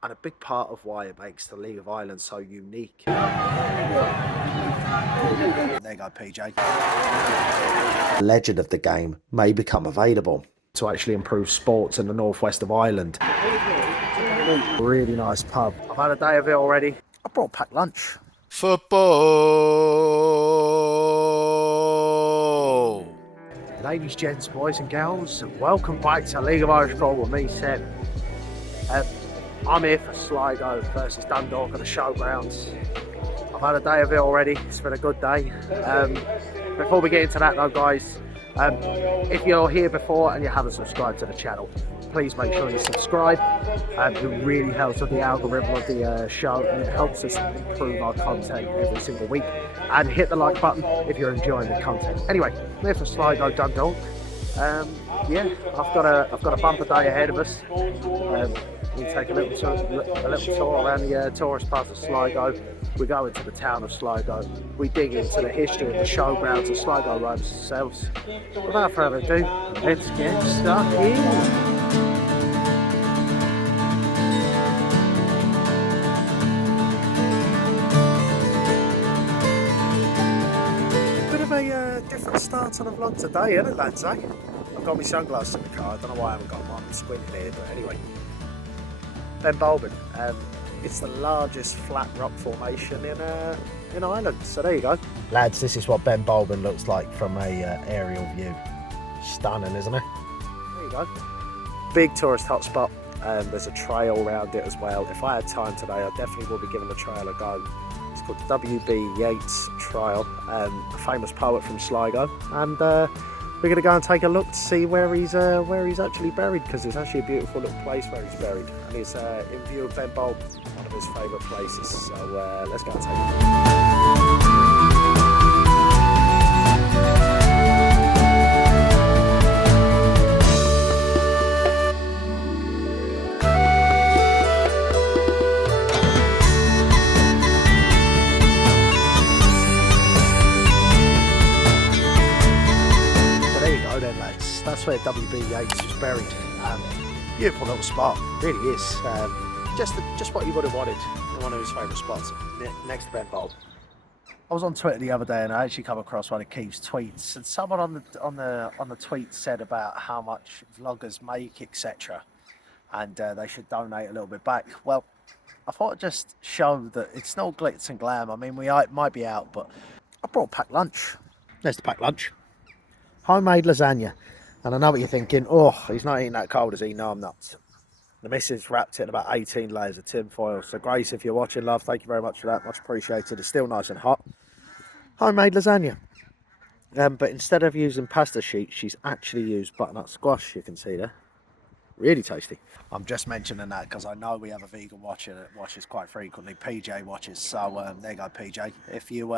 and a big part of why it makes the League of Ireland so unique. There you go, PJ. Legend of the game may become available to actually improve sports in the northwest of Ireland. Really nice pub. I've had a day of it already. I brought packed lunch. Football. Ladies, gents, boys and girls, welcome back to League of Irish Football with me, Seb. I'm here for Sligo versus Dundalk on the Showgrounds. I've had a day of it already. It's been a good day. Before we get into that though, guys, if you're here before and you haven't subscribed to the channel, please make sure you subscribe. It really helps with the algorithm of the show, and it helps us improve our content every single week. And hit the like button if you're enjoying the content. Anyway, we're for Sligo Dundalk. Yeah, I've got a bumper day ahead of us. We take a little tour around the tourist parts of Sligo. We go into the town of Sligo. We dig into the history of the showgrounds of Sligo Rovers themselves. Without further ado, let's get stuck in. Different start to the vlog today, isn't it, lads, eh? I've got my sunglasses in the car. I don't know why I haven't got mine. I'm squinting here, but anyway. Benbulbin. It's the largest flat rock formation in Ireland. So there you go. Lads, this is what Benbulbin looks like from a aerial view. Stunning, isn't it? There you go. Big tourist hotspot. There's a trail around it as well. If I had time today, I definitely will be giving the trail a go. It's called the W.B. Yeats Trail, a famous poet from Sligo, and we're going to go and take a look to see where he's actually buried, because it's actually a beautiful little place where he's buried, and it's in view of Benbulben, one of his favourite places. So let's go and take a look. That's where W.B. Yeats was buried. Beautiful little spot, really is. Just what you would have wanted in one of his favourite spots, next to Benbulben. I was on Twitter the other day and I actually come across one of Keith's tweets, and someone on the tweet said about how much vloggers make, etc., and they should donate a little bit back. Well, I thought I'd just show that it's not glitz and glam. I mean, we might be out, but I brought packed lunch. There's the packed lunch. Homemade lasagna. And I know what you're thinking, oh, he's not eating that cold, is he? No, I'm not. The missus wrapped it in about 18 layers of tin foil. So Grace, if you're watching, love, thank you very much for that. Much appreciated. It's still nice and hot. Homemade lasagna. But instead of using pasta sheets, she's actually used butternut squash, you can see there. Really tasty. I'm just mentioning that because I know we have a vegan watcher that watches quite frequently. PJ watches, so there you go, PJ. If you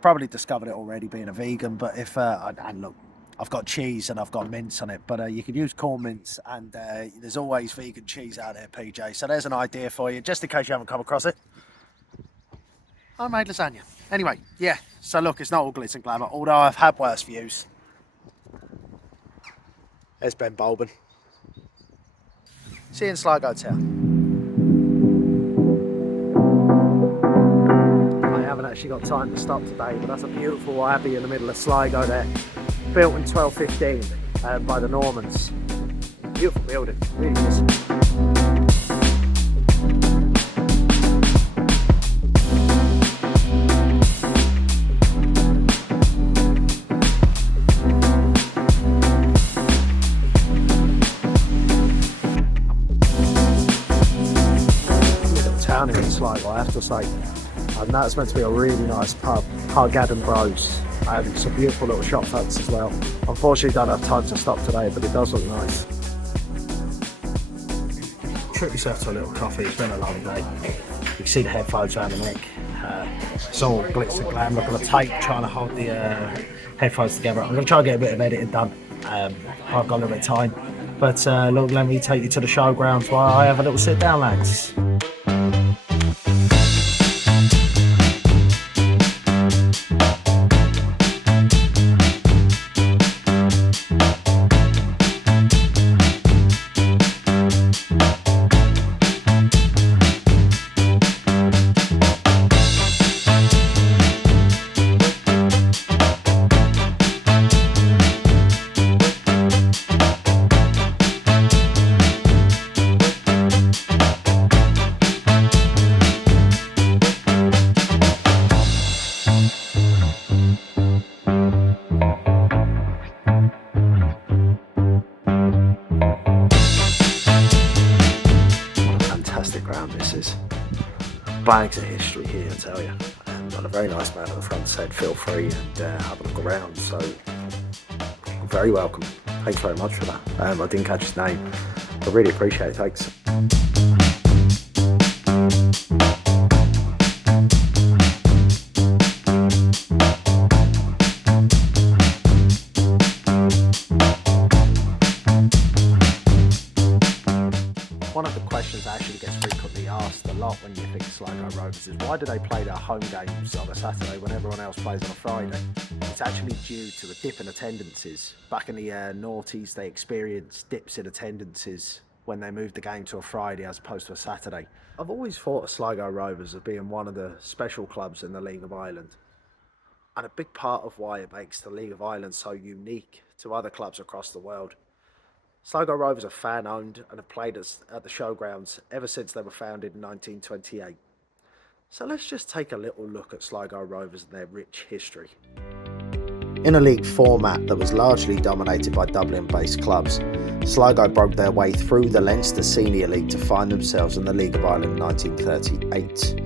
probably discovered it already being a vegan, but if and look, I've got cheese and I've got mince on it, but you could use corn mince, and there's always vegan cheese out there, PJ. So there's an idea for you, just in case you haven't come across it. Homemade lasagna. Anyway, yeah, so look, it's not all glitz and glamour, although I've had worse views. There's Benbulben. See you in Sligo Town. I haven't actually got time to stop today, but that's a beautiful abbey in the middle of Sligo there. Built in 1215 by the Normans. Beautiful building, really is. Little town here in Sligo, I have to say. And that's meant to be a really nice pub, Hargadden Bros. It's a beautiful little shop fronts as well. Unfortunately, don't have time to stop today, but it does look nice. Treat yourself to a little coffee. It's been a long day. You can see the headphones around the neck. It's all glitz and glam. Look at the tape trying to hold the headphones together. I'm going to try and get a bit of editing done. I've got a little bit of time. But look, let me take you to the showgrounds while I have a little sit down, lads. bags of history here, I tell you. Got a very nice man at the front said feel free and have a look around, so very welcome. Thanks very much for that. I didn't catch his name. I really appreciate it, thanks. One of the questions that actually gets frequently asked a lot when you think Sligo Rovers is why do they play their home games on a Saturday when everyone else plays on a Friday? It's actually due to a dip in attendances. Back in the noughties, they experienced dips in attendances when they moved the game to a Friday as opposed to a Saturday. I've always thought of Sligo Rovers as being one of the special clubs in the League of Ireland. And a big part of why it makes the League of Ireland so unique to other clubs across the world. Sligo Rovers are fan-owned and have played at the Showgrounds ever since they were founded in 1928. So let's just take a little look at Sligo Rovers and their rich history. In a league format that was largely dominated by Dublin-based clubs, Sligo broke their way through the Leinster Senior League to find themselves in the League of Ireland in 1938.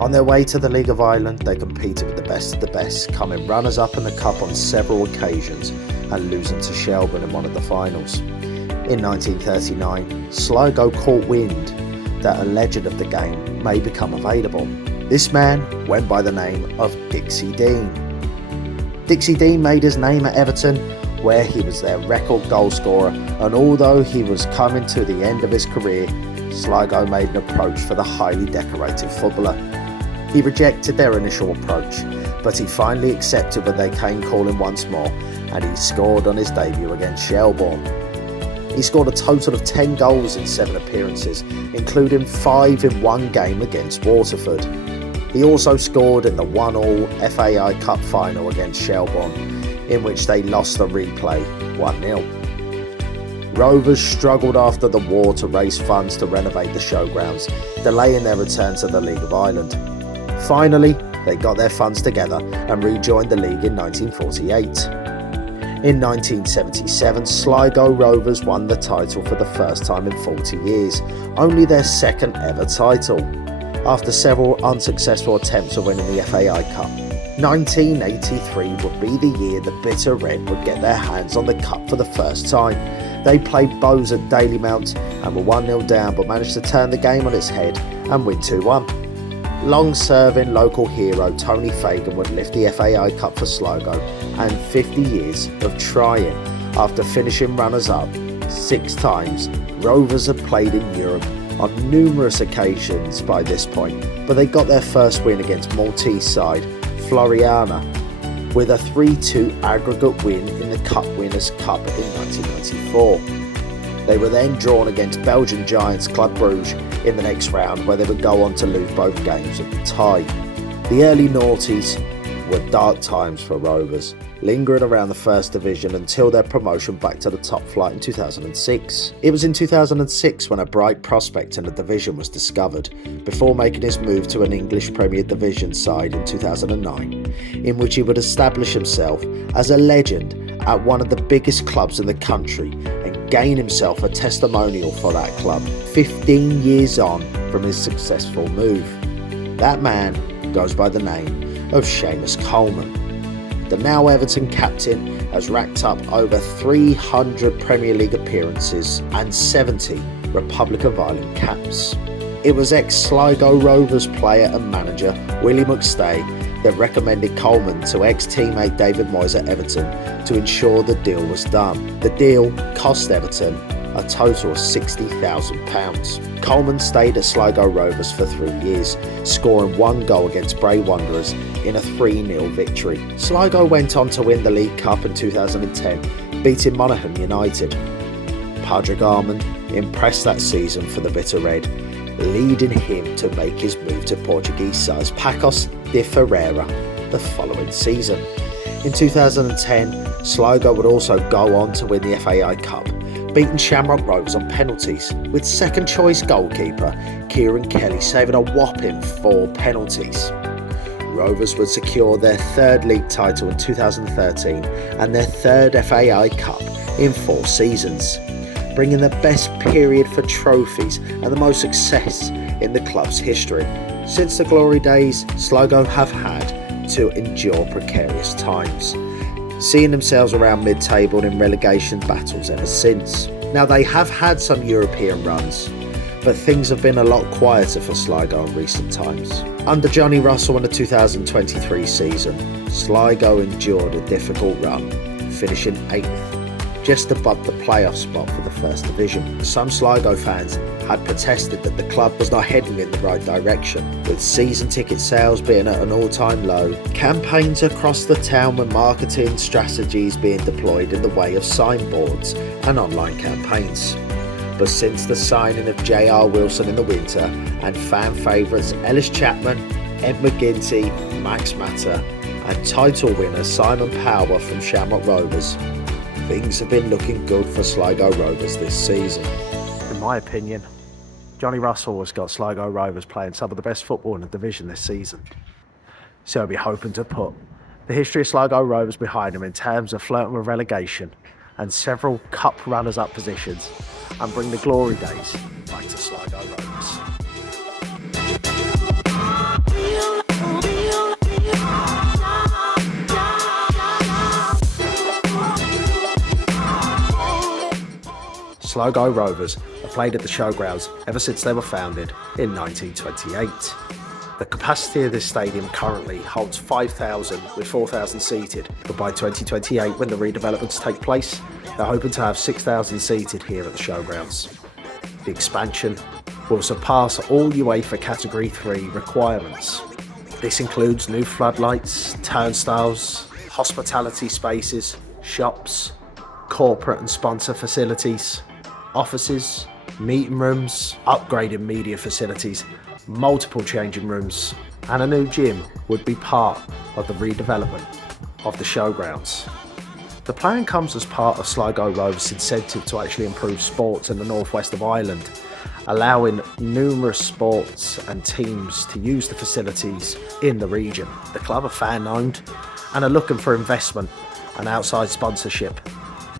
On their way to the League of Ireland, they competed with the best of the best, coming runners-up in the Cup on several occasions and losing to Shelbourne in one of the finals. In 1939, Sligo caught wind that a legend of the game may become available. This man went by the name of Dixie Dean. Dixie Dean made his name at Everton, where he was their record goal scorer, and although he was coming to the end of his career, Sligo made an approach for the highly decorated footballer. He rejected their initial approach, but he finally accepted when they came calling once more, and he scored on his debut against Shelbourne. He scored a total of 10 goals in 7 appearances, including 5 in one game against Waterford. He also scored in the 1-1 FAI Cup final against Shelbourne, in which they lost the replay 1-0. Rovers struggled after the war to raise funds to renovate the Showgrounds, delaying their return to the League of Ireland. Finally, they got their funds together and rejoined the league in 1948. In 1977, Sligo Rovers won the title for the first time in 40 years, only their second ever title, after several unsuccessful attempts of winning the FAI Cup. 1983 would be the year the Bitter Red would get their hands on the cup for the first time. They played Bows at Dalymount and were 1-0 down, but managed to turn the game on its head and win 2-1. Long-serving local hero Tony Fagan would lift the FAI Cup for Sligo, and 50 years of trying. After finishing runners-up 6 times, Rovers had played in Europe on numerous occasions by this point, but they got their first win against Maltese side Floriana with a 3-2 aggregate win in the Cup Winners' Cup in 1994. They were then drawn against Belgian giants Club Brugge in the next round, where they would go on to lose both games at the tie. The early noughties were dark times for Rovers, lingering around the First Division until their promotion back to the top flight in 2006. It was in 2006 when a bright prospect in the division was discovered, before making his move to an English Premier Division side in 2009, in which he would establish himself as a legend at one of the biggest clubs in the country and gain himself a testimonial for that club 15 years on from his successful move. That man goes by the name of Seamus Coleman. The now Everton captain has racked up over 300 Premier League appearances and 70 Republic of Ireland caps. It was ex-Sligo Rovers player and manager Willie McStay that recommended Coleman to ex-teammate David Moyes at Everton to ensure the deal was done. The deal cost Everton a total of £60,000. Coleman stayed at Sligo Rovers for 3 years, scoring 1 goal against Bray Wanderers in a 3-0 victory. Sligo went on to win the League Cup in 2010, beating Monaghan United. Padraig Armand impressed that season for the Bitter Red, leading him to make his move to Portuguese side Pacos de Ferreira the following season. In 2010, Sligo would also go on to win the FAI Cup, beating Shamrock Rovers on penalties, with second choice goalkeeper Kieran Kelly saving a whopping 4 penalties. Rovers would secure their 3rd league title in 2013 and their 3rd FAI Cup in 4 seasons, bringing the best period for trophies and the most success in the club's history. Since the glory days, Sligo have had to endure precarious times, seeing themselves around mid-table in relegation battles ever since. Now, they have had some European runs, but things have been a lot quieter for Sligo in recent times. Under Johnny Russell in the 2023 season, Sligo endured a difficult run, finishing 8th, just above the playoff spot for the First Division. Some Sligo fans had protested that the club was not heading in the right direction, with season ticket sales being at an all-time low, campaigns across the town with marketing strategies being deployed in the way of signboards and online campaigns. But since the signing of J.R. Wilson in the winter and fan favourites Ellis Chapman, Ed McGinty, Max Matter and title winner Simon Power from Shamrock Rovers, things have been looking good for Sligo Rovers this season. In my opinion, Johnny Russell has got Sligo Rovers playing some of the best football in the division this season. So I'll be hoping to put the history of Sligo Rovers behind him in terms of flirting with relegation and several cup runners-up positions, and bring the glory days back to Sligo Rovers. Sligo Rovers have played at the Showgrounds ever since they were founded in 1928. The capacity of this stadium currently holds 5,000 with 4,000 seated, but by 2028, when the redevelopments take place, they're hoping to have 6,000 seated here at the Showgrounds. The expansion will surpass all UEFA Category 3 requirements. This includes new floodlights, turnstiles, hospitality spaces, shops, corporate and sponsor facilities, offices, meeting rooms, upgraded media facilities, multiple changing rooms, and a new gym would be part of the redevelopment of the Showgrounds. The plan comes as part of Sligo Rovers' incentive to actually improve sports in the northwest of Ireland, allowing numerous sports and teams to use the facilities in the region. The club are fan-owned and are looking for investment and outside sponsorship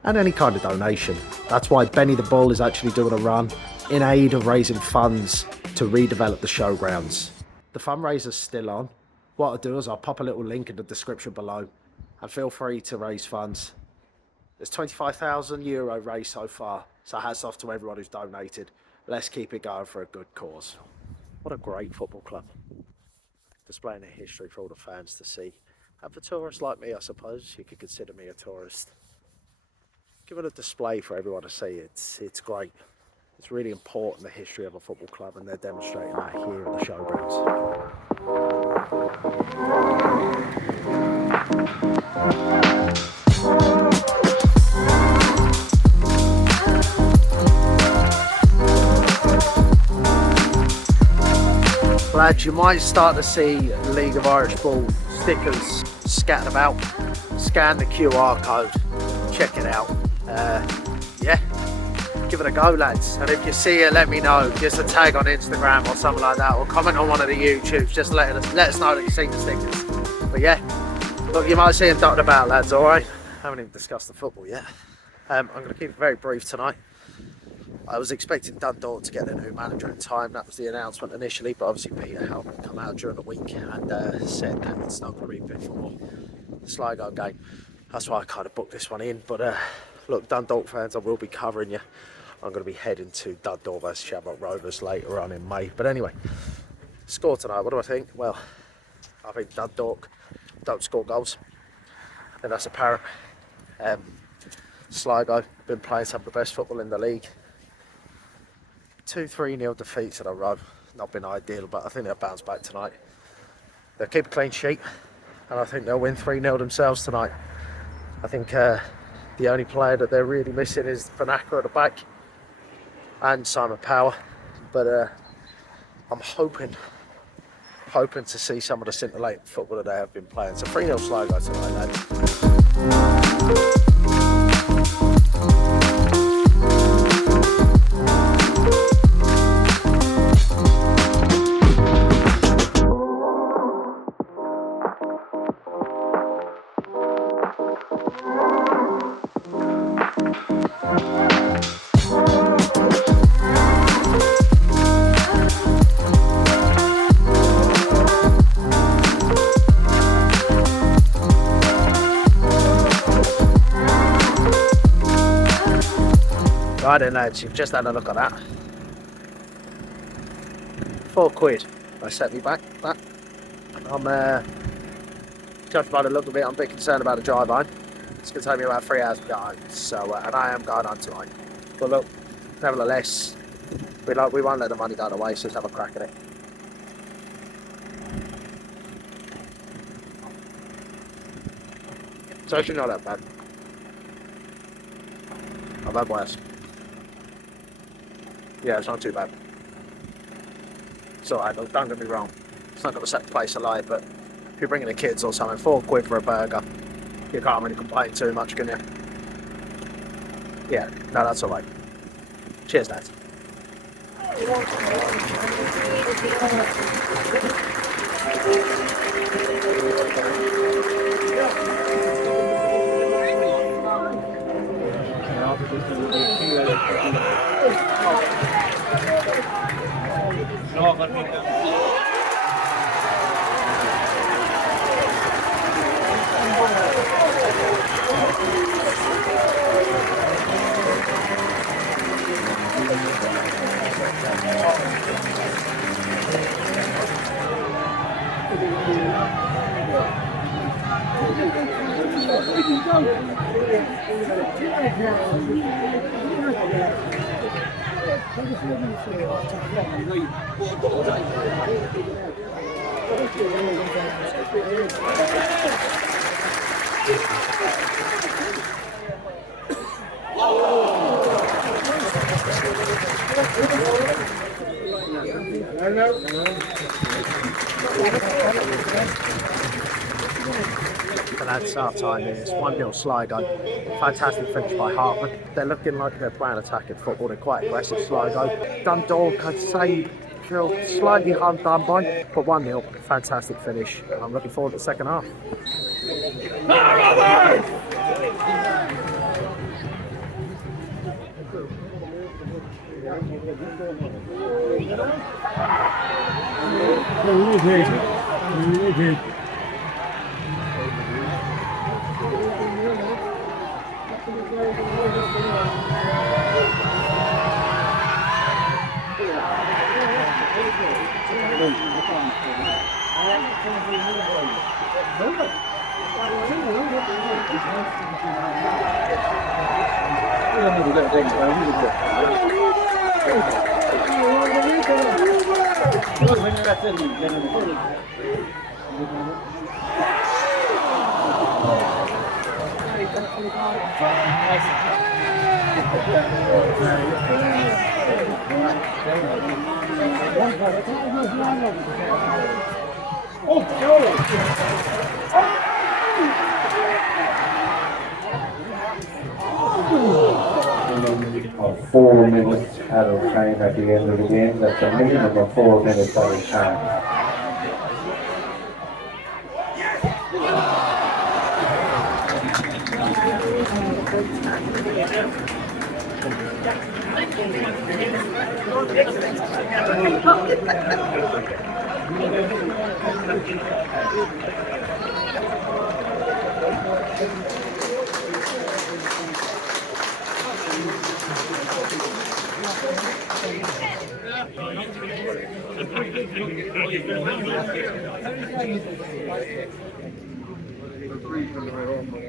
and any kind of donation. That's why Benny the Bull is actually doing a run in aid of raising funds to redevelop the Showgrounds. The fundraiser's still on. What I'll do is I'll pop a little link in the description below and feel free to raise funds. There's €25,000 raised so far, so hats off to everyone who's donated. Let's keep it going for a good cause. What a great football club. Displaying their history for all the fans to see. And for tourists like me, I suppose, you could consider me a tourist. Give it a display for everyone to see. It's great. It's really important, the history of a football club, and they're demonstrating that here at the Showgrounds. Lads, you might start to see League of Irish Ball stickers scattered about. Scan the QR code, check it out. Yeah, give it a go, lads. And if you see it, let me know. Just a tag on Instagram or something like that, or comment on one of the YouTubes. Just let us know that you've seen the stickers. But yeah, look, you might see them dotted about, lads. All right. Haven't even discussed the football yet. I'm going to keep it very brief tonight. I was expecting Dundalk to get their new manager in time. That was the announcement initially, but obviously Peter Hellman come out during the week and said that it's not going to be before the Sligo game. That's why I kind of booked this one in. But look, Dundalk fans, I will be covering you. I'm going to be heading to Dundalk vs Shamrock Rovers later on in May. But anyway, score tonight, what do I think? Well, I think Dundalk don't score goals. I think that's apparent. Sligo been playing some of the best football in the league. 2-3-0 defeats in a row. Not been ideal, but I think they'll bounce back tonight. They'll keep a clean sheet, and I think they'll win 3-0 themselves tonight. I think the only player that they're really missing is Vanaka at the back and Simon Power. But I'm hoping to see some of the scintillating football that they have been playing. So 3-0 Sligo tonight, lads. Right then lads, you've just had a look at that. £4. I set me back. I'm judged by the look of it, I'm a bit concerned about the drive home. It's going to take me about 3 hours to go home, so and I am going home tonight. But look, nevertheless, we won't let the money go to waste. Let's have a crack at it. It's actually not that bad. I've had worse. Yeah, it's not too bad. It's alright, look, don't get me wrong. It's not going to set the place alight, but if you're bringing the kids or something, £4 for a burger, you can't really complain too much, can you? Yeah, no, that's alright. Cheers, lads. And that's half time here. It's 1-0 Sligo. Fantastic finish by Hartman. They're looking like they're playing attacking football. They're quite aggressive, Sligo. Dundalk, I'd say, feel slightly undone by, but 1-0. Fantastic finish. I'm looking forward to the second half. Of 4 minutes out of time at the end of the game. That's a minimum of 4 minutes out of time.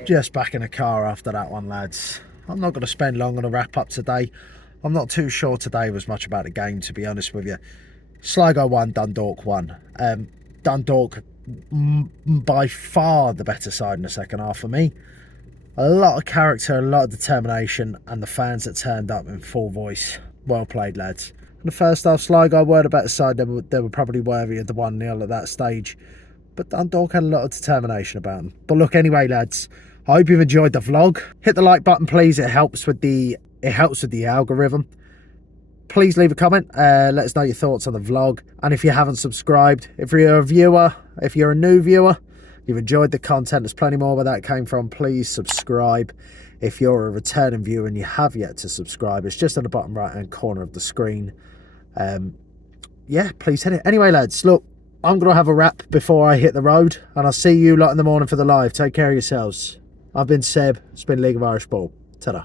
Just back in the car after that one, lads. I'm not going to spend long on a wrap up today. I'm not too sure today was much about the game, to be honest with you. Sligo won, Dundalk won. Dundalk by far the better side in the second half for me. A lot of character, a lot of determination, and the fans that turned up in full voice. Well played, lads. In the first half, Sligo were the better side. They were probably worthy of the 1-0 at that stage. But Dundalk had a lot of determination about them. But look, anyway, lads, I hope you've enjoyed the vlog. Hit the like button, please. It helps with the algorithm. Please leave a comment. Let us know your thoughts on the vlog. And if you haven't subscribed, if you're a viewer, if you're a new viewer, you've enjoyed the content, there's plenty more where that came from, please subscribe. If you're a returning viewer and you have yet to subscribe, it's just at the bottom right hand corner of the screen. Yeah, please hit it. Anyway, lads, look, I'm going to have a wrap before I hit the road, and I'll see you lot in the morning for the live. Take care of yourselves. I've been Seb. It's been League of Irish Ball. Ta-da.